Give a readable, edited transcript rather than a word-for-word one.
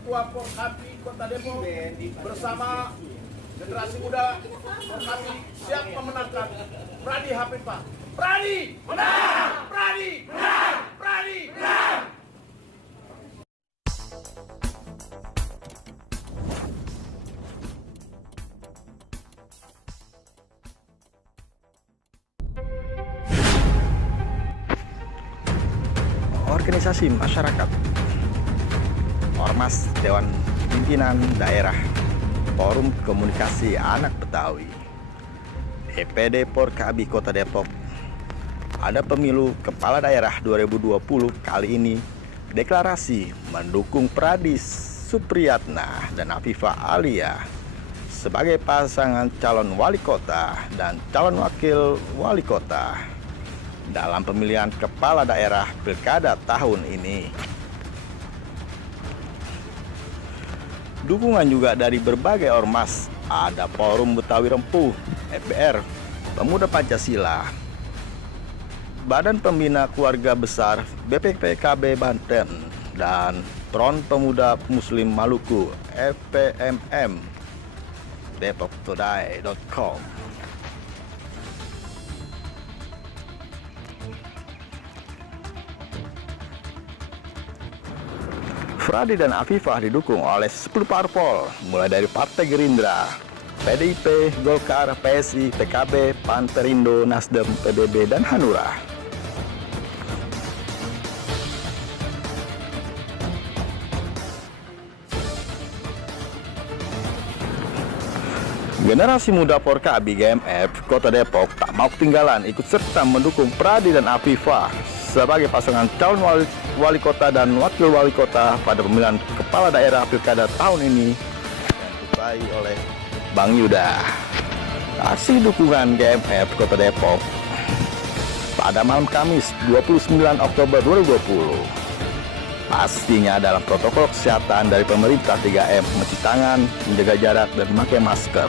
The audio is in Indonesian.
Ketua Porkapi Kota Depok bersama generasi muda Porkapi siap memenangkan Pradi Hafifah. Pradi menang! Pradi menang! Pradi menang! Organisasi masyarakat, Ormas Dewan Pimpinan Daerah, Forum Komunikasi Anak Betawi, DPD Porkabi Kota Depok. Ada pemilu kepala daerah 2020 kali ini deklarasi mendukung Pradi Supriyatna dan Afifah Alia sebagai pasangan calon wali kota dan calon wakil wali kota dalam pemilihan kepala daerah pilkada tahun ini. Dukungan juga dari berbagai ormas, ada Forum Betawi Rempuh, FBR, Pemuda Pancasila, Badan Pembina Keluarga Besar BPPKB Banten, dan Front Pemuda Muslim Maluku FPMM, depoktoday.com. Pradi dan Afifah didukung oleh 10 parpol, mulai dari Partai Gerindra, PDIP, Golkar, PSI, PKB, PAN, Perindo, Nasdem, PBB, dan Hanura. Generasi muda Porkabi GMF Kota Depok tak mau ketinggalan ikut serta mendukung Pradi dan Afifah sebagai pasangan calon wali kota dan wakil wali kota pada pemilihan kepala daerah pilkada tahun ini yang disuai oleh Bang Yuda. Kasih dukungan GMF Kota Depok pada malam Kamis 29 Oktober 2020. Pastinya dalam protokol kesehatan dari pemerintah 3M, mencuci tangan, menjaga jarak, dan memakai masker.